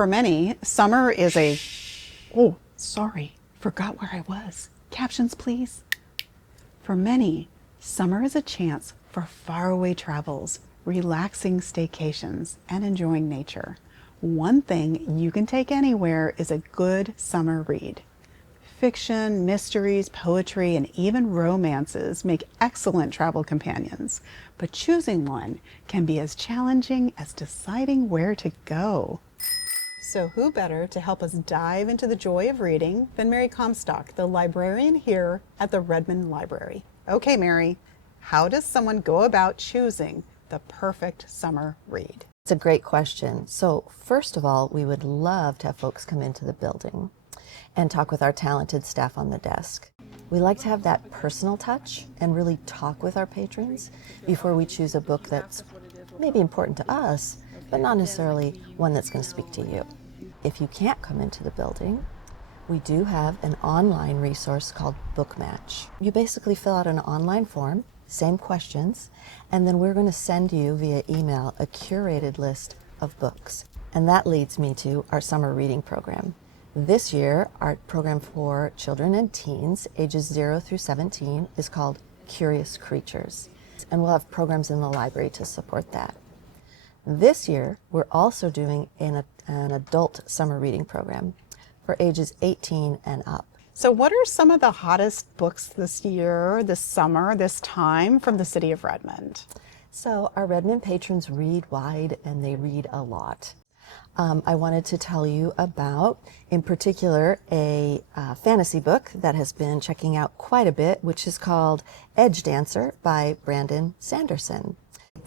For many, summer is a, oh, sorry, forgot where I was. Captions, please. For many, summer is a chance for faraway travels, relaxing staycations, and enjoying nature. One thing you can take anywhere is a good summer read. Fiction, mysteries, poetry, and even romances make excellent travel companions, but choosing one can be as challenging as deciding where to go. So who better to help us dive into the joy of reading than Mary Comstock, the librarian here at the Redmond Library. Okay, Mary, how does someone go about choosing the perfect summer read? It's a great question. So first of all, we would love to have folks come into the building and talk with our talented staff on the desk. We like to have that personal touch and really talk with our patrons before we choose a book that's maybe important to us, but not necessarily one that's going to speak to you. If you can't come into the building, we do have an online resource called Book Match. You basically fill out an online form, same questions, and then we're going to send you via email a curated list of books. And that leads me to our summer reading program. This year, our program for children and teens, ages 0 through 17, is called Curious Creatures. And we'll have programs in the library to support that. This year, we're also doing an adult summer reading program for ages 18 and up. So what are some of the hottest books this year, this summer, this time from the city of Redmond? So our Redmond patrons read wide and they read a lot. I wanted to tell you about, in particular, a fantasy book that has been checking out quite a bit, which is called Edge Dancer by Brandon Sanderson.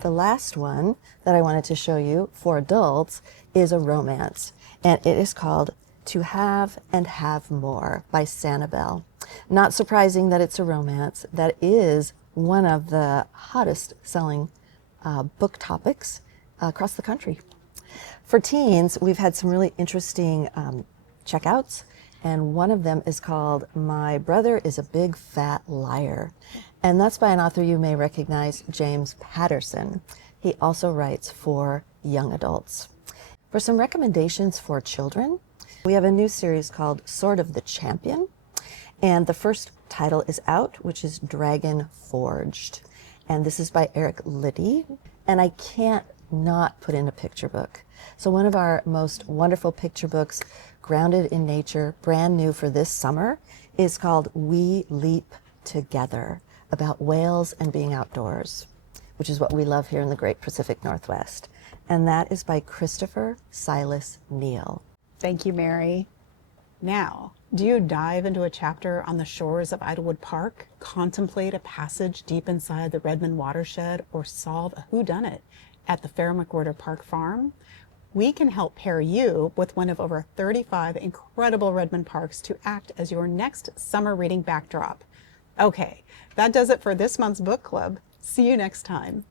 The last one that I wanted to show you for adults is a romance, and it is called To Have and Have More by Sanibel. Not surprising that it's a romance. That is one of the hottest selling book topics across the country. For teens, we've had some really interesting checkouts, and one of them is called My Brother is a Big Fat Liar. And that's by an author you may recognize, James Patterson. He also writes for young adults. For some recommendations for children, we have a new series called Sword of the Champion. And the first title is out, which is Dragon Forged. And this is by Eric Liddy. And I can't not put in a picture book. So one of our most wonderful picture books, grounded in nature, brand new for this summer, is called We Leap Together, about whales and being outdoors, which is what we love here in the Great Pacific Northwest. And that is by Christopher Silas Neal. Thank you, Mary. Now, do you dive into a chapter on the shores of Idlewood Park, contemplate a passage deep inside the Redmond watershed, or solve a whodunit at the Fair McWhirter Park Farm? We can help pair you with one of over 35 incredible Redmond parks to act as your next summer reading backdrop. Okay, that does it for this month's book club. See you next time.